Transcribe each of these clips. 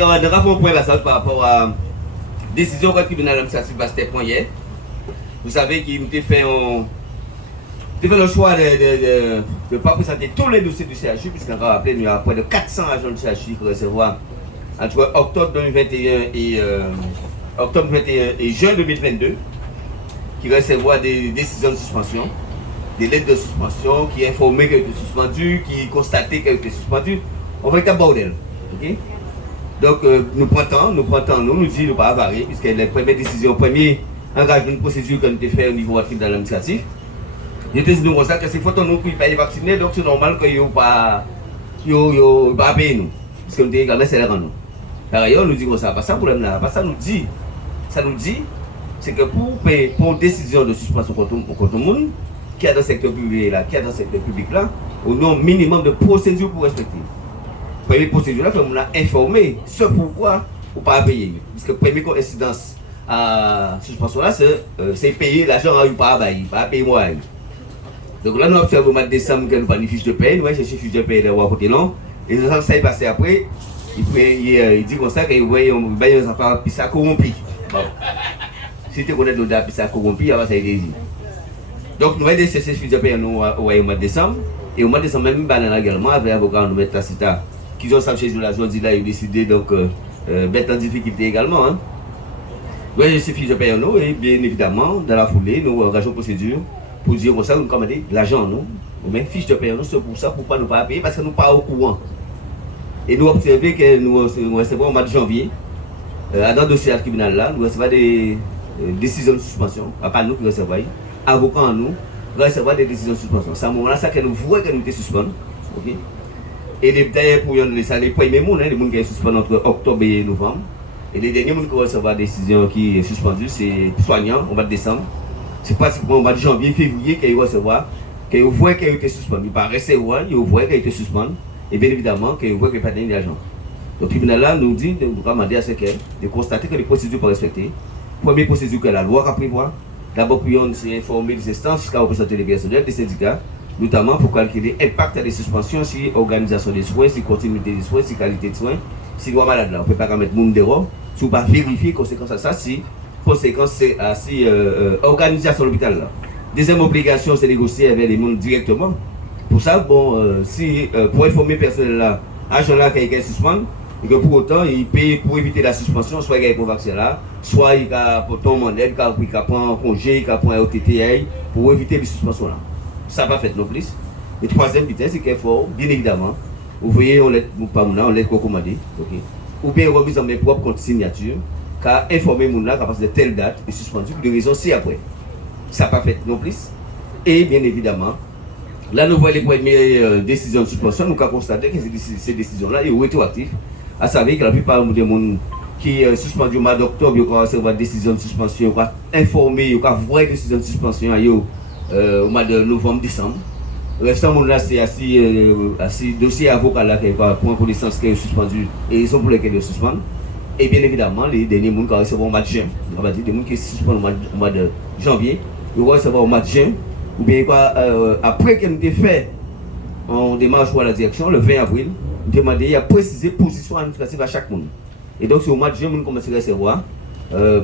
on va faire un point là par rapport à la décision que le tribunal administratif Bastet prend hier. Vous savez qu'il a fait le choix de ne pas présenter tous les dossiers du CHU, puisqu'on va rappeler qu'il y a près de 400 agents du CHU qui recevoir entre octobre 2021 et juin 2022, qui recevoir des décisions de suspension, des lettres de suspension, qui informaient qu'elle était suspendue, qui constataient qu'elle était suspendue. On va être un bordel. Okay? Donc, nous prenons, nous disons, nous pas avarier, puisque les premières décisions, premier engagement de procédure qu'on a fait au niveau tribunal administratif. Je te dis nous ça que c'est faut nous qui payer vacciner, donc c'est normal que yo pas payer nous, parce que nous également c'est là nous. Par ailleurs, nous disons ça, pas ça problème là, pas ça nous dit, c'est que pour décision de suspension contre le monde qui est dans le secteur privé là, qui est dans le secteur public là, on a un minimum de procédures pour respecter. Première procédure là, il faut informer ce pourquoi ou pas payer, parce que première coïncidence à suspension là, c'est payer l'argent ou pas payer moi. Donc là, nous observons au mois de décembre que nous avons une fiche de paie, nous allons chercher une fiche de paie de côté non. Et ça s'est passé après, il dit comme ça qu'il voyait un enfant puis ça corrompu. Bon. Si tu connais l'odeur puis ça corrompu, il va ça aider. Donc nous allons chercher une fiche de paie au mois de décembre. Et au mois de décembre, même banane également, avec l'avocat, nous mettons la cita, qui ont chez nous la journée là, ils ont décidé donc mettre en difficulté également. Hein. Nous allons chercher une fiche de paie nous, et bien évidemment, dans la foulée, nous engageons procédure. Pour dire comme ça, nous commandons l'argent, nous. Mais fiche de paie, c'est pour ça, pourquoi nous ne pas payer? Parce que nous ne sommes pas au courant. Et nous observons que nous recevons au mois de janvier, dans le dossier tribunal là, nous recevons des décisions de suspension. Pas nous qui recevons, avocats nous recevons des décisions de suspension. C'est à ce moment-là que nous voyons que nous sommes suspendus. Okay? Et d'ailleurs, pour les premiers mots, les gens qui sont suspendus entre octobre et novembre. Et les derniers gens qui recevront des décisions qui sont suspendues, c'est soignants au mois de décembre. C'est pratiquement au mois de janvier, février qu'il recevoir, qu'il voit qu'il a été suspendu. Il va recevoir, il voit qu'il a été suspendu, et bien évidemment qu'il voit qu'il n'a pas donné d'argent. Le tribunal là nous dit, nous demander à ce qu'elle de constater que les procédures sont respectées. Première procédure que la loi a prévoit, d'abord pour informer les instances jusqu'à représenter les personnels des syndicats, notamment pour calculer l'impact des suspensions sur l'organisation des soins, sur la continuité des soins, sur la qualité des soins, si le malade là, on ne peut pas mettre le monde dehors, si on ne peut pas vérifier les conséquences de ça, si conséquence, c'est assez organisation de l'hôpital là. Deuxième obligation, c'est négocier avec les gens directement. Pour ça, bon, si pour informer le personnel là, agent là qui est suspendu, et que pour autant, il paye pour éviter la suspension, soit il a pour vaccin là, soit il a pour ton mandat, il a prend congé, il a prend OTTI pour éviter la suspension là. Ça va faire non plus. Et troisième vitesse, c'est qu'il faut, bien évidemment, vous voyez, on l'aide recommandé, ok, ou bien remise en mes propres comptes signature. Car informer les gens qu'à partir de telle date est suspendu pour des raisons si après. Ça n'a pas fait non plus. Et bien évidemment, là nous voyons les premières décisions de suspension, nous avons constaté que ces décisions-là sont rétroactives. À savoir que la plupart des gens qui sont suspendus au mois d'octobre, ils ont recevoir des décisions de suspension, ils ont informé, ils ont voir des décisions de suspension au mois de novembre-décembre. Le restant de là, c'est assis dossier avocat là qui prend connaissance qu'ils sont suspendus et ils sont pour lesquels ils suspendent. Et bien évidemment, les derniers gens qui recevront au mois de juin, on va dire des gens qui sont suspendus au mois de janvier, ils vont recevoir au mois de juin, ou bien après qu'ils ont fait en démarche pour la direction, le 20 avril, demander à préciser position administrative à chaque monde. Et donc, c'est au mois de juin, on commence à recevoir,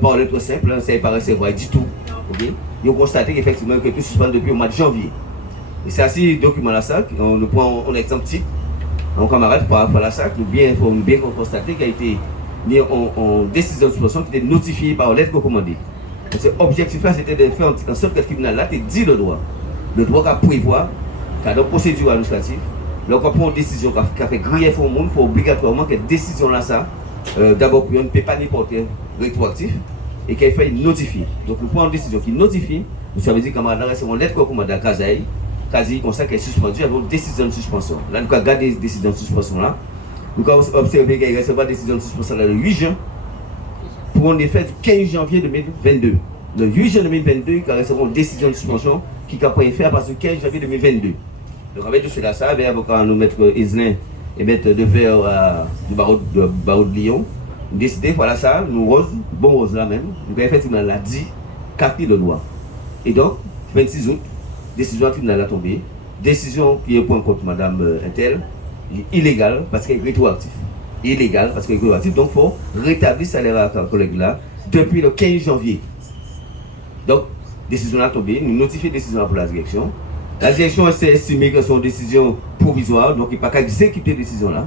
par lettre simple, ça n'est pas recevoir du tout. Okay? Ils ont constaté qu'effectivement, que tout suspendu depuis au mois de janvier. Et c'est assez document là, ça, on prend un exemple type, un camarade par rapport à ça, nous bien constater qu'il a été en décision de suspension qui était notifiée par lettre recommandée. L'objectif là, c'était de faire en sorte que le tribunal là te dit le droit. Le droit à prévoir, car dans la procédure administrative, lorsqu'on prend une décision qui a fait grief au monde, il faut obligatoirement que la décision là, ça, d'abord, on ne peut pas n'importe rétroactif et qu'elle fait notifier. Donc, nous prenons une décision qui notifie, ça veut dire que camarade là, c'est une lettre recommandée à Kazaï, quasi comme ça qu'elle est suspendue avec une décision de suspension. Là, nous avons gardé la décision de suspension là. Nous avons observé qu'il recevra la décision de suspension le 8 juin pour un effet du 15 janvier 2022. Le 8 juin 2022, il recevra une décision de suspension qui a pris effet à partir du 15 janvier 2022. Donc avec tout cela, ça, avec avocat nous mettre Islin et mettre de verre du barreau de Lyon, nous décidons, voilà ça, nous rose, bon rose là même, nous avons effectivement l'a dit, capté le droit. Et donc, 26 août, décision tribunal a tombé, décision qui est point contre Madame Intel, illégale parce qu'elle est rétroactive. illégal parce que rétroactif. Donc, il faut rétablir le salaire à la collègue là depuis le 15 janvier. Donc, décision a tombé, nous notifions décision pour la direction. La direction s'est estimée que son décision provisoire, donc il n'y a pas qu'à exécuter la décision là.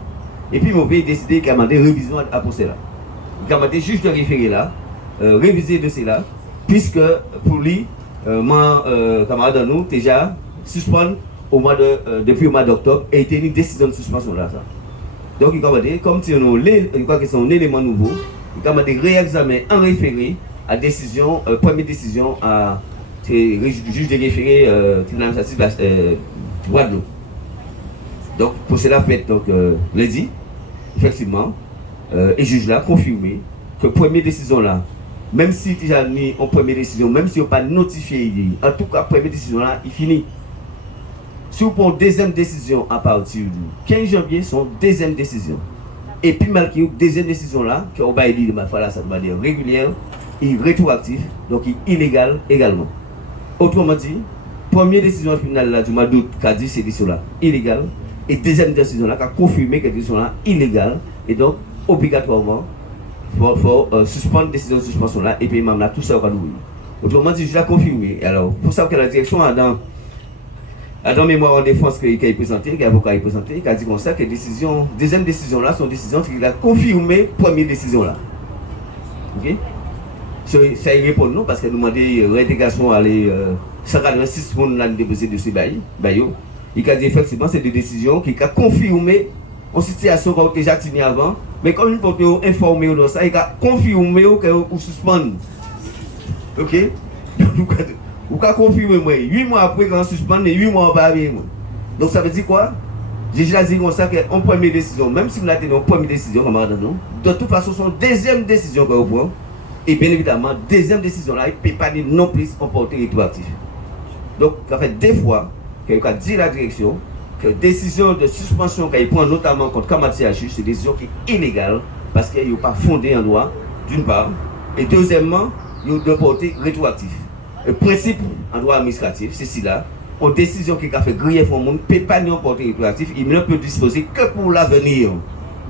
Et puis, mon pays a décidé qu'il a demandé révision à procès là. Il a demandé juge de référé là, réviser le dossier là, puisque pour lui, mon camarade nous, déjà, suspend depuis le mois d'octobre, et il a une décision de suspension là. Ça. Donc, il a demandé, comme si on a un élément nouveau, il a demandé réexamen en référé à décision, première décision à juge de référé tribunal administratif Guadeloupe. Donc, pour cela fait, donc, lundi, effectivement, et juge là confirmé que première décision là, même si tu as mis en première décision, même si on n'a pas notifié, en tout cas, première décision là, il finit. Si vous prenez deuxième décision à partir du 15 janvier, son deuxième décision. Et puis, malgré la deuxième décision là, qu'on va dire de manière régulière, il est rétroactif, donc il est illégal également. Autrement dit, première décision finale là, du mois d'août, qui a dit cette décision là, illégale, et deuxième décision là, qui a confirmé que cette décision là, illégale, et donc, obligatoirement, il faut suspendre la décision de suspension là, et puis même là, tout ça va nous. Autrement dit, je l'ai confirmé. Alors, pour ça que la direction a dans mémoire en défense qu'il a présenté, que l'avocat a présenté, qui a dit comme ça que deuxième décision là, son décision, qu'il a confirmé première décision là. Ok? Ça y répond non, parce que nous demandons réintégration à aller 186 personnes là déposé de ce bail. Il a dit effectivement c'est des décisions qui a confirmé en situation qu'on a déjà tenue avant, mais comme une fois informé de ça, il a confirmé que vous suspendez. Ok? Vous pouvez confirmer moi, 8 mois après quand on suspend et 8 mois après. Donc ça veut dire quoi? J'ai déjà dit comme ça qu'en première décision, même si vous avez une première décision, de toute façon, c'est une deuxième décision que vous prenez. Et bien évidemment, deuxième décision là, il ne peut pas dire non plus emporter rétroactif. Donc, ça fait 2 fois qu'il a dit la direction que décision de suspension qu'il prend notamment contre Kamati H, c'est une décision qui est illégale parce qu'il n'est pas fondé en droit, d'une part, et deuxièmement, il doit porter rétroactif. Le principe en droit administratif, c'est cela. Une décision qui a fait grief au monde ne peut pas emporter rétroactif, il ne peut disposer que pour l'avenir.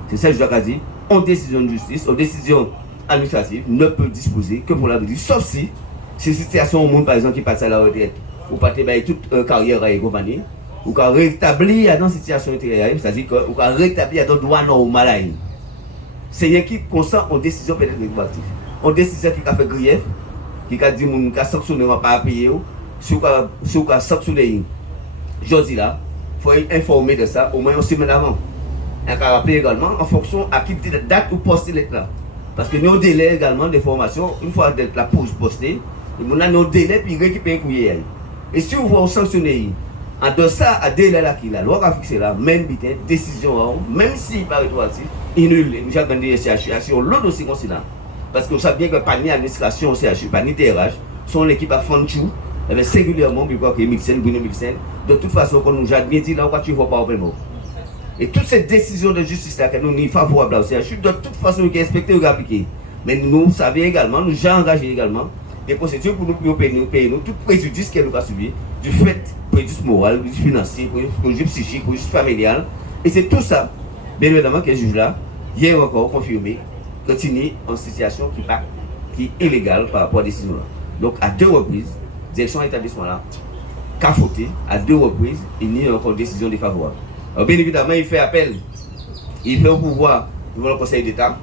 C'est ça que je dois dire. En décision de justice, en décision administrative, ne peut disposer que pour l'avenir. Sauf si, c'est une situation au monde, par exemple, qui passe à la retraite, ou pas toute carrière et compagnie, ou qu'on rétablit dans une situation intérieure, c'est-à-dire qu'on rétablit dans le droit normal. C'est une équipe constant en décision peut-être rétroactive. En décision qui a fait grief, qui a dit qu'on a sanctionné, on ne va pas payer, si on a sanctionné, je dis là, il faut informer de ça au moins une semaine avant. Et on a rappelé également en fonction à qui date ou poster l'être là. Parce que nous avons délai également de formation, une fois d'être la pause postée, nous avons un délai puis récupérer un courrier. Et si vous voulez sanctionner, en de ça, à délai là qui la loi a fixé là, même décision, même si par rétroactif, il nul, nous avons gagné le CHU, sur l'autre dossier qu'on là. Parce que vous savez bien que pas ni administration au CHU, pas ni DRH, sont l'équipe à Fondchou, singulièrement, puis quoi que Mixen, Bruno Mixen, de toute façon, quand nous avons bien dit là, où tu ne vas pas au mot. Et toutes ces décisions de justice là, que nous sommes favorables au CHU, de toute façon, nous avons respecté ou appliqué. Mais nous savons également, nous avons engagé également des procédures pour nous payer tout préjudice qu'elle nous a subi, du fait, préjudice moral, préjudice financier, préjudice psychique, préjudice familial. Et c'est tout ça, bien évidemment, que le juge là, hier encore confirmé, continue en situation qui est illégale par rapport à la décision là. Donc à 2 reprises, direction établissement là, qu'a fauté, à 2 reprises, il n'y a encore décision défavorable. Alors bien évidemment, il fait appel, il fait au pouvoir devant le Conseil d'État,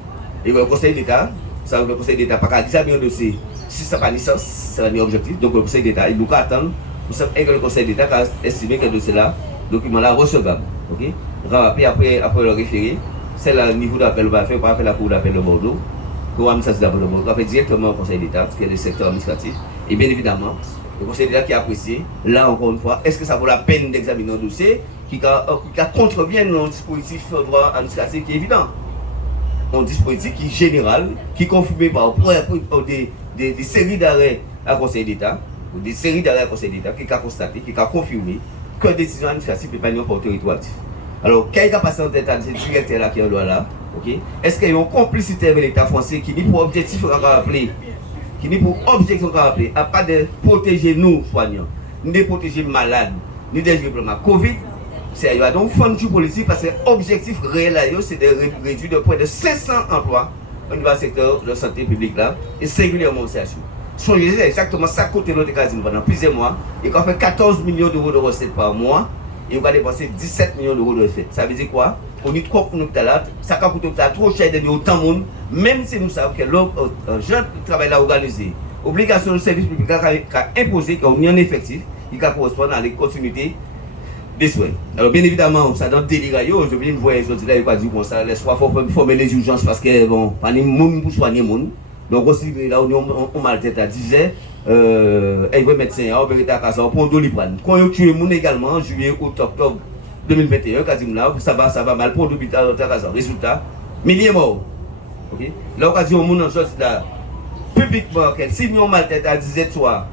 et le Conseil d'État, ça le Conseil d'État pas qu'à dire ça bien dossier, si ça n'a pas licence, ça n'a pas objectif, donc le Conseil d'État, il doit attendre, pour ça que le Conseil d'État a estimé que le dossier là, document là recevable, ok? Après le référé, c'est le niveau d'appel, on va faire, on va faire la cour d'appel de Bordeaux, on va faire directement au Conseil d'État, qui est le secteur administratif, et bien évidemment, le Conseil d'État qui a apprécié, là encore une fois, est-ce que ça vaut la peine d'examiner un dossier qui contrevient un dispositif droit administratif qui est évident? Un dispositif qui est général, qui est confirmé par des séries d'arrêts à Conseil d'État, ou des séries d'arrêts à Conseil d'État, qui a constaté, qui a confirmé que la décision administrative ne peut pas être portée rétroactive. Alors, quel est passé en tête à ce directeur-là qui est en loi là? Okay? Est-ce qu'il y a une complicité avec l'État français qui n'est pour objectif qu'on va appeler, à part de protéger nous soignants, ni de protéger les malades, ni des problèmes Covid, C'est donc fonds politique parce que l'objectif réel c'est de réduire de près de 500 emplois au niveau du secteur de santé publique là et singulièrement au CHU. Songez exactement ça côté notre casino pendant plusieurs mois et qu'on fait 14 millions d'euros de recettes par mois et on va dépenser 17 millions d'euros de recettes. Ça veut dire quoi? On dit trop pour nous là, ça coûte trop cher de autant de monde, même si nous savons que l'autre travail là organisé, obligation de service public a imposé qu'on y a un effectif qui correspond à la continuité des soins. Alors bien évidemment, ça dans le délire, je viens de voir aujourd'hui là, il va dire bon ça, laisse fois faut former les urgences parce que bon, pas de monde pour soigner monde. Donc aussi là on mal tête à disait un vrai médecin on peut à casa pour Doliprane. Conjoncture monde également en juillet août octobre 2021 quasiment là ça va mal pour l'hôpital à casa. Résultat, milliers morts. OK? Là on dit au monde en chose là publiquement que si on mal tête à 17 soir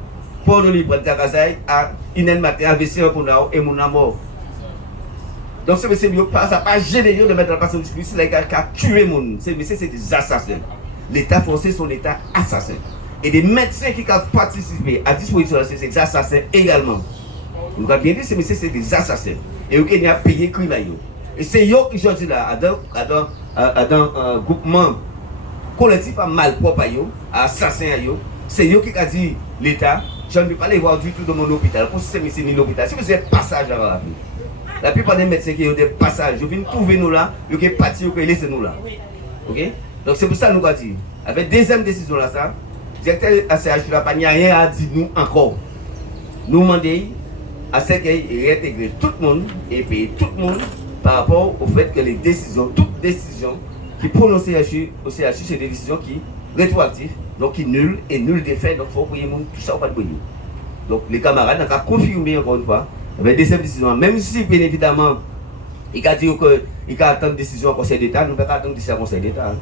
pour Doliprane à casa à une matin AVC pour là et mon mort. Donc c'est ça pas gêné de mettre la personne de justice là qui a tué monde. C'est des assassins. L'État français sont l'État assassin. Et des médecins qui ont participé à disposition de ces assassins également. Nous avons bien dit que c'est des assassins. Et ils ont payé le crime. Et c'est eux qui sont là, dans un groupement collectif à malpropre, à assassin. C'est eux qui ont dit l'État, je ne peux pas les voir du tout dans mon hôpital. Pour ce c'est ni l'hôpital. Si vous êtes passage avant la vie. La plupart des médecins qui ont des passages, ils viennent trouver nous là, ils ont parti, ils ont laissé nous là. OK? Donc c'est pour ça que nous avons dit, avec deuxième décision là, ça, le directeur ACH n'a pas rien à dire nous encore. Nous demandons à ce qu'il réintègre tout le monde et paye tout le monde par rapport au fait que les décisions, toutes décisions qui prononcent au CHU, c'est des décisions qui rétroactives, donc qui nulles et nul d'effet, donc il faut payer tout ça au pas de payer. Donc les camarades ont confirmé encore une fois, avec deuxième décision, même si bien évidemment, il a dit qu'il attend une décision au Conseil d'État, nous ne pouvons pas attendre une décision au Conseil d'État.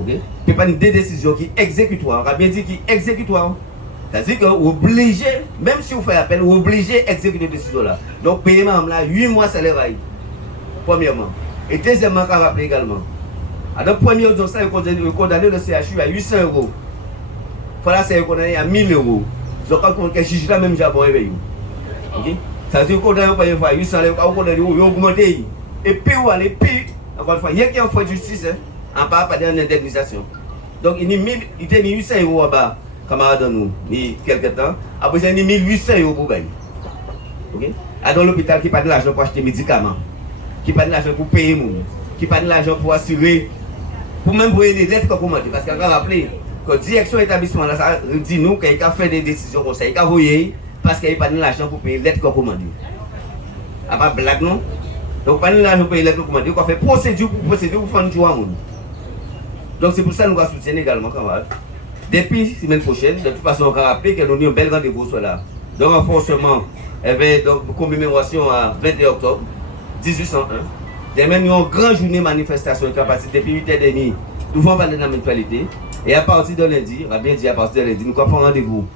Okay? Il n'y a pas des décisions qui sont exécutoires. On a bien dit qui sont exécutoires. C'est-à-dire que vous obligez, même si vous faites appel, vous obligez d'exécuter cette décision-là. Donc, paiement là, 8 mois salaire. Premièrement. Et deuxièmement, on rappelle également. Alors, premier audience, il a condamné le CHU à 800 euros. Il faut c'est condamné à 1000 euros. Donc, quand on juge là, même j'ai bon réveil. Ok? Ça veut dire qu'on condamne première fois 800 euros, on condamne, il a augmenté. Et puis, on allait, puis, encore une fois, il y a qui a fait justice. En pas d'une indemnisation. Donc il a mis 800 euros en bas, camarades nous, il quelques temps. Après, il a mis 1800 euros pour gagner. OK? Dans l'hôpital qui n'a pas de l'argent pour acheter des médicaments, qui n'a pas de l'argent pour payer les gens, qui n'a pas de l'argent pour assurer, pour même envoyer des lettres commandées. Parce qu'on a rappelé que la direction établissement là, ça dit nous qu'il a fait des décisions comme ça, il a envoyé parce qu'il n'a pas de l'argent pour payer les lettres commandées. À pas blague non? Donc, pas de l'argent pour payer les lettres commandées, on fait procédure pour faire un jour à monde. Donc c'est pour ça que nous allons soutenir également, camarades. Depuis la semaine prochaine, de toute façon, on va rappeler que nous avons un bel rendez-vous sur là. Donc renforcement, donc commémoration à 21 octobre 1801. Demain, nous avons une grande journée de manifestation de capacité depuis 8h30. Nous allons parler de la mutualité. Et à partir de lundi, on va bien dire à partir de lundi, nous allons prendre rendez-vous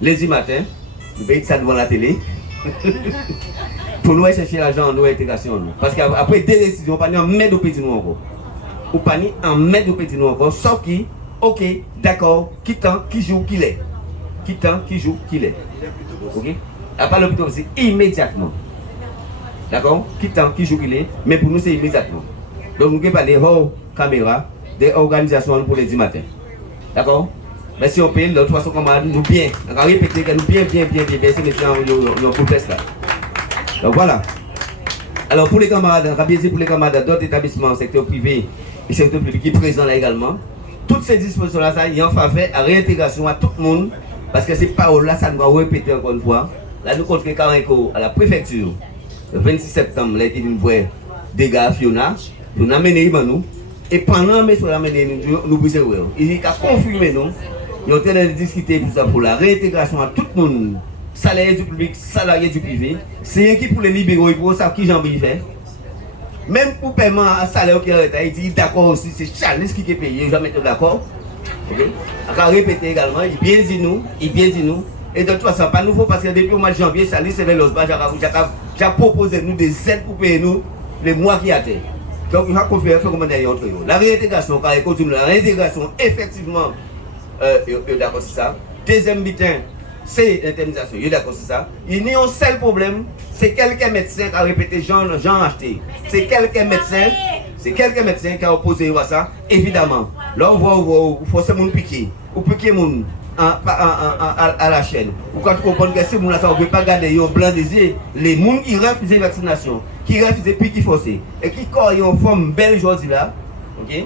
lundi matin. Nous allons ça devant la télé. Pour nous aller chercher l'argent en intégration. Parce qu'après deux décisions, on va pas en mettre au petit nous encore. Ou pas ni en mettre au petit nous encore, sauf qui, ok, d'accord, qui temps, qui joue, qui l'est. Qui temps, qui joue, qui l'est. Ok? À part l'hôpital, c'est immédiatement. D'accord? Qui temps, qui joue, qui l'est, mais pour nous, c'est immédiatement. Donc, nous ne pouvons pas des hors caméras, des organisations pour les 10 matins. D'accord? Mais si on paye, de toute façon, nous bien. On va répéter que nous bien, c'est nous pour faire ça. Donc voilà. Alors pour les camarades, pour les camarades d'autres établissements, secteur privé et secteur public qui sont présents là également, toutes ces dispositions-là, ça y est en faveur à réintégration à tout le monde, parce que ces paroles-là, ça nous va répéter encore une fois. Là, nous comptons Karenko à la préfecture, le 26 septembre, là, il y a une vraie dégâts à Fiona, nous amener nous, et pendant que nous amener nous brisons. Il a confirmé nous, nous sommes en train de discuter pour la réintégration à tout le monde. Salarié du public, salarié du privé, c'est un qui pour les libéraux et pour ça qui j'en fait. Même pour paiement à salaire qui est il dit d'accord aussi, c'est Charles qui est payé, jamais d'accord. Ok? On va répéter également, il bien dit nous, et de toute façon, pas nouveau parce que depuis le mois de janvier, Charles c'est vers l'OSBA, j'ai proposé nous des aides pour payer nous les mois qui attendent. Donc il va conférer recommander entre eux. La réintégration, quand il continue, la réintégration, effectivement, d'accord c'est ça. Deuxième bulletin. c'est l'indemnisation. Il est d'accord, c'est ça. Il y a un seul problème, c'est quelqu'un médecin qui a répété Jean acheté. C'est quelqu'un médecin qui a opposé à ça, évidemment. Là, on voit, il faut se piquer. Ou piquer moun à la chaîne. Ou quand vous comprenez que si vous ne pouvez pas garder les blancs des yeux, les gens qui refusent la vaccination, qui refusent les piquets forcés, et qui ont une forme belle aujourd'hui là, ok?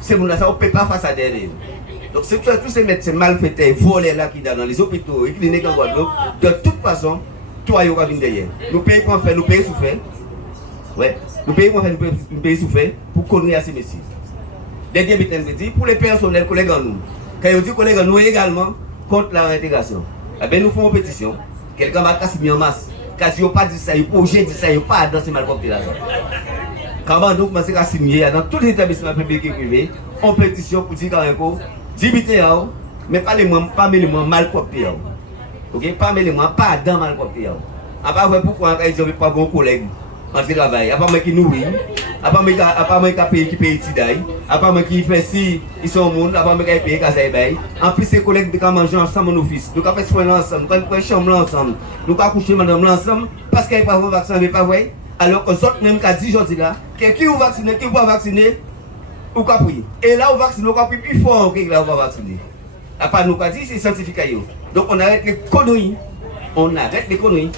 C'est vous ne pouvez pas faire ça derrière. Donc c'est tous ces médecins malfaiteurs, volés là qui sont dans les hôpitaux et cliniques en Guadeloupe, de toute façon, toi, vous venir derrière. Nous payons pour faire, nous payons souffrir. Ouais, nous payons pour faire, nous payons souffrir pour connaître à ces messieurs. Dernier bitin de dit, pour les personnels, collègues en nous, quand ils disent collègues en nous également contre la réintégration, eh bien nous faisons une pétition. Quelqu'un va casser en masse. Quand ils n'ont pas dit ça, ils n'ont pas dit ça, ils n'ont pas dans ces malcomptés là. Quand on commence à signer dans tous les établissements publics et privés, on pétition pour dire quand même 10 bitins, mais pas les moins mal copiés. Ok, pas les moins pas dans mal copiés. À part pourquoi ils n'ont pas de collègues en travail, à part moi qui nourrit, à part moi qui paye Tidaï, à part moi qui fait si ils sont au monde, à part moi qui paye Kazaïbaï. En plus, ces collègues qui mangent ensemble en office, nous avons fait soin ensemble, nous avons fait chambre ensemble, nous avons couché madame ensemble, parce qu'ils n'ont pas vacciné, pas vrai. Alors que les autres, même qui dit aujourd'hui là, qui ont vacciné, qui ne pas vacciné, ou pas pris. Et là, on vaccine, on va plus fort que là, on va vacciner. À part nous, pas dit, c'est scientifique. Donc, on arrête les conneries. On arrête les conneries.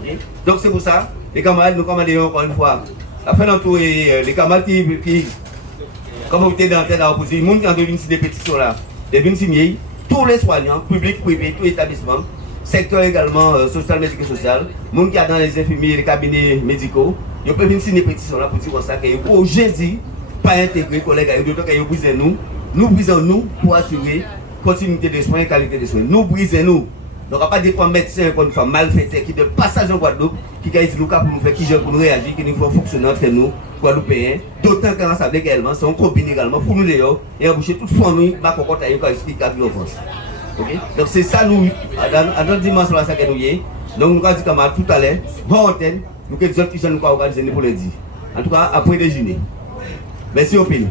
Okay? Donc, c'est pour ça, les camarades nous commandent encore une fois. Après, les camarades qui comme vous êtes dans la opposition, les gens qui ont venus signer des pétitions là, des venus signer, tous les soignants, publics, privés, tous les établissements, secteur également social, médico social, les gens qui sont dans les infirmiers, les cabinets médicaux, ils peuvent venir signer des pétitions là pour dire ça, que pour jeudi, pas intégrer les collègues, d'autant qu'ils brisent nous brisons nous pour assurer continuité de soins et qualité de soins. Nous brisons nous. Donc, il n'y a pas des fois médecins, encore une fois, malfaiteurs, qui de passage en Guadeloupe, qui disent nous pour nous faire, qui pour nous réagir, qui nous font fonctionner entre nous, Guadeloupéens. D'autant qu'on savait également, c'est un copine également, pour nous les et embaucher toute famille, ma cocotte, qui explique la vie en France. Ok? Donc, c'est ça, nous, à notre dimension, là, ça que nous y est. Donc, nous avons dit comme tout à l'heure, bon antenne, nous avons dit que nous avons organisé pour lundi. En tout cas, après déjeuner. Merci au pays.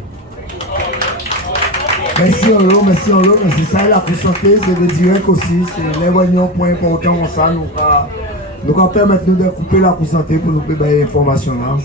Merci en l'eau, c'est ça la plus santé, c'est le direct aussi, c'est les réunions point important, ça nous va permettre de couper la santé pour nous payer l'information là.